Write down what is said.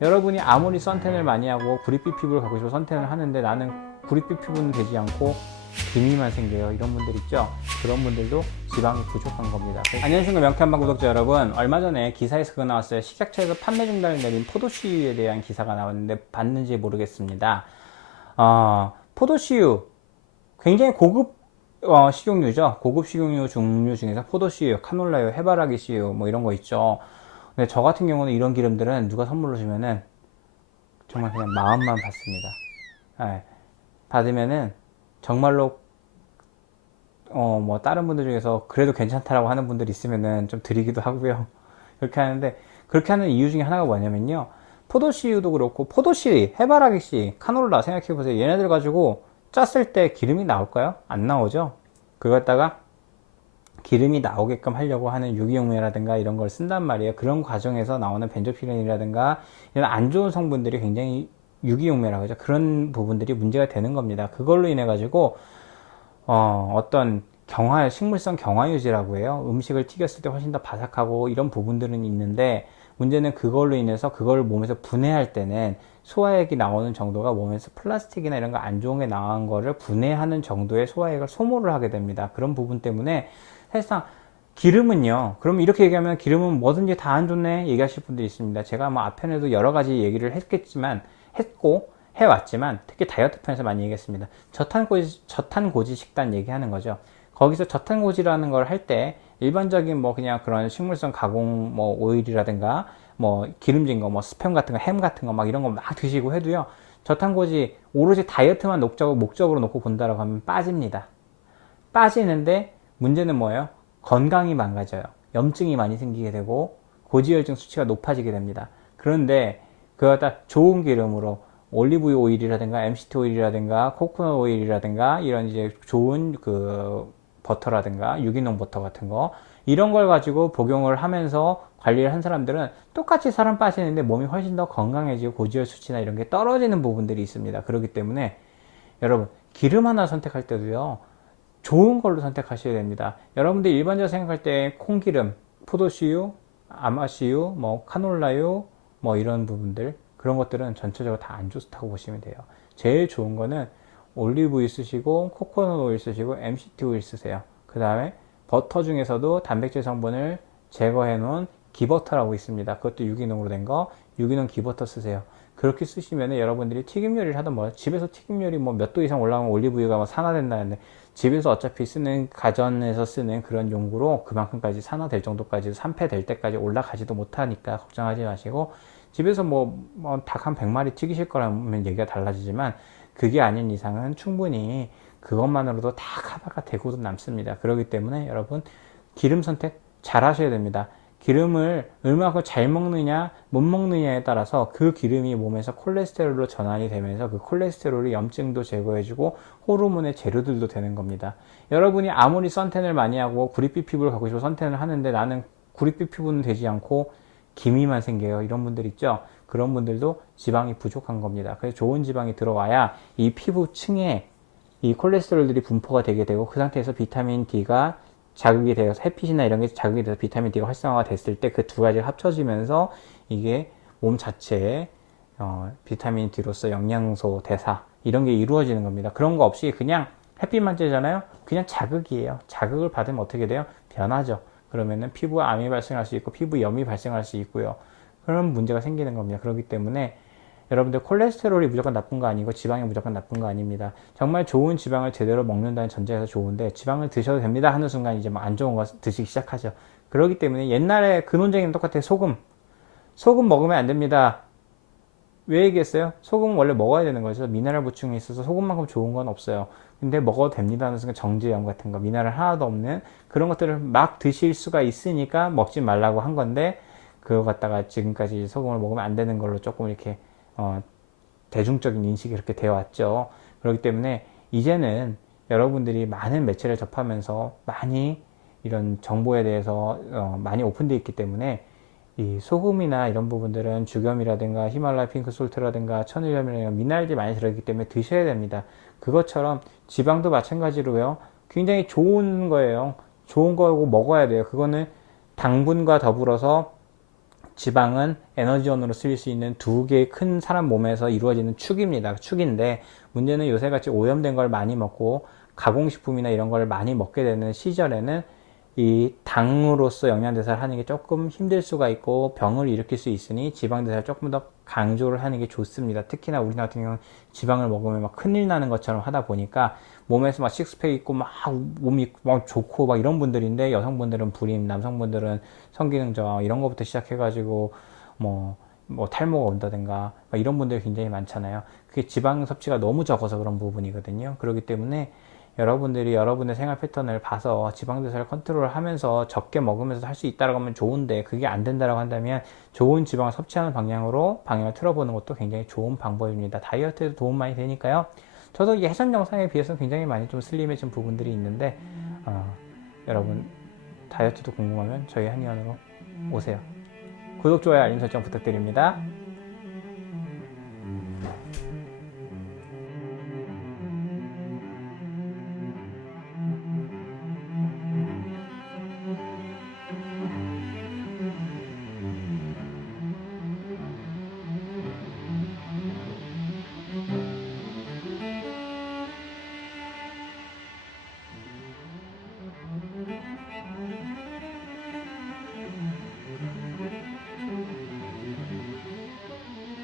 여러분이 아무리 선텐을 많이 하고 구릿빛 피부를 갖고 싶어 선텐을 하는데 나는 구릿빛 피부는 되지 않고 기미만 생겨요. 이런 분들 있죠? 그런 분들도 지방이 부족한 겁니다. 안녕하십니까, 명태한방 구독자 여러분. 얼마 전에 기사에서 그거 나왔어요. 식약처에서 판매 중단을 내린 포도씨유에 대한 기사가 나왔는데 봤는지 모르겠습니다. 포도씨유 굉장히 고급 식용유죠. 고급 식용유 종류 중에서 포도씨유, 카놀라유, 해바라기 씨유 뭐 이런 거 있죠. 근데 저 같은 경우는 이런 기름들은 누가 선물로 주면은 정말 그냥 마음만 받습니다. 예, 받으면은 정말로 뭐 다른 분들 중에서 그래도 괜찮다라고 하는 분들 있으면은 좀 드리기도 하고요. 그렇게 하는데, 그렇게 하는 이유 중에 하나가 뭐냐면요, 포도씨유도 그렇고 포도씨, 해바라기씨, 카놀라 생각해보세요. 얘네들 가지고 짰을 때 기름이 나올까요? 안 나오죠. 그걸 갖다가 기름이 나오게끔 하려고 하는 유기용매라든가 이런 걸 쓴단 말이에요. 그런 과정에서 나오는 벤조피렌이라든가 이런 안 좋은 성분들이 굉장히 유기용매라고 하죠. 그런 부분들이 문제가 되는 겁니다. 그걸로 인해 가지고 어떤 식물성 경화유지라고 해요. 음식을 튀겼을 때 훨씬 더 바삭하고 이런 부분들은 있는데, 문제는 그걸로 인해서 그걸 몸에서 분해할 때는 소화액이 나오는 정도가 몸에서 플라스틱이나 이런 거 안 좋은 게 나온 거를 분해하는 정도의 소화액을 소모를 하게 됩니다. 그런 부분 때문에 사실상 기름은요, 그럼 이렇게 얘기하면 기름은 뭐든지 다 안 좋네 얘기하실 분도 있습니다. 제가 뭐 앞편에도 여러 가지 얘기를 해왔지만 특히 다이어트 편에서 많이 얘기했습니다. 저탄고지 식단 얘기하는 거죠. 거기서 저탄고지라는 걸 할 때 일반적인 뭐 그냥 그런 식물성 가공 뭐 오일이라든가 뭐 기름진 거 뭐 스팸 같은 거 햄 같은 거 막 이런 거 막 드시고 해도요, 저탄고지 오로지 다이어트만 목적으로 놓고 본다라고 하면 빠집니다. 빠지는데 문제는 뭐예요? 건강이 망가져요. 염증이 많이 생기게 되고 고지혈증 수치가 높아지게 됩니다. 그런데 그거 다 좋은 기름으로 올리브 오일이라든가 MCT 오일이라든가 코코넛 오일이라든가 이런 이제 좋은 그 버터라든가 유기농 버터 같은 거 이런 걸 가지고 복용을 하면서 관리를 한 사람들은 똑같이 살은 빠지는데 몸이 훨씬 더 건강해지고 고지혈 수치나 이런 게 떨어지는 부분들이 있습니다. 그렇기 때문에 여러분, 기름 하나 선택할 때도요, 좋은 걸로 선택하셔야 됩니다. 여러분들이 일반적으로 생각할 때 콩기름, 포도씨유, 아마씨유, 뭐 카놀라유, 뭐 이런 부분들, 그런 것들은 전체적으로 다 안 좋다고 보시면 돼요. 제일 좋은 거는 올리브유 쓰시고 코코넛 오일 쓰시고 MCT 오일 쓰세요. 그 다음에 버터 중에서도 단백질 성분을 제거해 놓은 기버터라고 있습니다. 그것도 유기농으로 된 거, 유기농 기버터 쓰세요. 그렇게 쓰시면 여러분들이 튀김 요리를 하든 뭐 집에서 튀김 요리 뭐 몇 도 이상 올라가면 올리브유가 뭐 산화된다는데, 집에서 어차피 쓰는 가전에서 쓰는 그런 용구로 그만큼까지 산화될 정도까지 산패될 때까지 올라가지도 못하니까 걱정하지 마시고, 집에서 닭 한 100마리 튀기실 거라면 얘기가 달라지지만 그게 아닌 이상은 충분히 그것만으로도 다 카바가 되고도 남습니다. 그렇기 때문에 여러분, 기름 선택 잘 하셔야 됩니다. 기름을 얼마나 잘 먹느냐 못 먹느냐에 따라서 그 기름이 몸에서 콜레스테롤로 전환이 되면서 그 콜레스테롤이 염증도 제거해주고 호르몬의 재료들도 되는 겁니다. 여러분이 아무리 선텐을 많이 하고 구릿빛 피부를 갖고 싶어 선텐을 하는데 나는 구릿빛 피부는 되지 않고 기미만 생겨요. 이런 분들 있죠? 그런 분들도 지방이 부족한 겁니다. 그래서 좋은 지방이 들어와야 이 피부층에 이 콜레스테롤들이 분포가 되게 되고, 그 상태에서 비타민 D가 자극이 되어서 햇빛이나 이런 게 자극이 돼서 비타민 D가 활성화가 됐을 때 그 두 가지가 합쳐지면서 이게 몸 자체에 비타민 D로서 영양소 대사 이런 게 이루어지는 겁니다. 그런 거 없이 그냥 햇빛만 쬐잖아요. 그냥 자극이에요. 자극을 받으면 어떻게 돼요? 변하죠. 그러면은 피부에 암이 발생할 수 있고 피부염이 발생할 수 있고요. 그런 문제가 생기는 겁니다. 그렇기 때문에 여러분들 콜레스테롤이 무조건 나쁜 거 아니고 지방이 무조건 나쁜 거 아닙니다. 정말 좋은 지방을 제대로 먹는다는 전제에서 좋은데, 지방을 드셔도 됩니다 하는 순간 이제 뭐 안 좋은 거 드시기 시작하죠. 그렇기 때문에 옛날에 그 논쟁이랑 똑같아요. 소금 먹으면 안 됩니다. 왜 얘기했어요? 소금은 원래 먹어야 되는 거죠. 미네랄 보충에 있어서 소금만큼 좋은 건 없어요. 근데 먹어도 됩니다 하는 순간 정제염 같은 거, 미네랄 하나도 없는 그런 것들을 막 드실 수가 있으니까 먹지 말라고 한 건데, 그거 갖다가 지금까지 소금을 먹으면 안 되는 걸로 조금 이렇게 대중적인 인식이 그렇게 되어 왔죠. 그렇기 때문에 이제는 여러분들이 많은 매체를 접하면서 많이 이런 정보에 대해서 많이 오픈되어 있기 때문에 이 소금이나 이런 부분들은 죽염이라든가 히말라야 핑크솔트라든가 천일염이라든가 미네랄이 많이 들어있기 때문에 드셔야 됩니다. 그것처럼 지방도 마찬가지로요. 굉장히 좋은 거예요. 좋은 거고 먹어야 돼요. 그거는 당분과 더불어서 지방은 에너지원으로 쓰일 수 있는 두 개의 큰 사람 몸에서 이루어지는 축입니다. 축인데 문제는 요새같이 오염된 걸 많이 먹고 가공식품이나 이런 걸 많이 먹게 되는 시절에는 이 당으로서 영양대사를 하는 게 조금 힘들 수가 있고 병을 일으킬 수 있으니 지방대사를 조금 더 강조를 하는 게 좋습니다. 특히나 우리나라 같은 경우는 지방을 먹으면 막 큰일 나는 것처럼 하다 보니까 몸에서 막 식스팩 있고 막 몸이 막 좋고 막 이런 분들인데 여성분들은 불임, 남성분들은 성기능 저하 이런 것부터 시작해가지고 뭐 탈모가 온다든가 이런 분들이 굉장히 많잖아요. 그게 지방 섭취가 너무 적어서 그런 부분이거든요. 그렇기 때문에 여러분들이 여러분의 생활 패턴을 봐서 지방대사를 컨트롤 하면서 적게 먹으면서 할 수 있다고 하면 좋은데 그게 안 된다고 한다면 좋은 지방을 섭취하는 방향으로 방향을 틀어보는 것도 굉장히 좋은 방법입니다. 다이어트에도 도움 많이 되니까요. 저도 예전 영상에 비해서 굉장히 많이 좀 슬림해진 부분들이 있는데 여러분 다이어트도 궁금하면 저희 한의원으로 오세요. 구독, 좋아요, 알림 설정 부탁드립니다.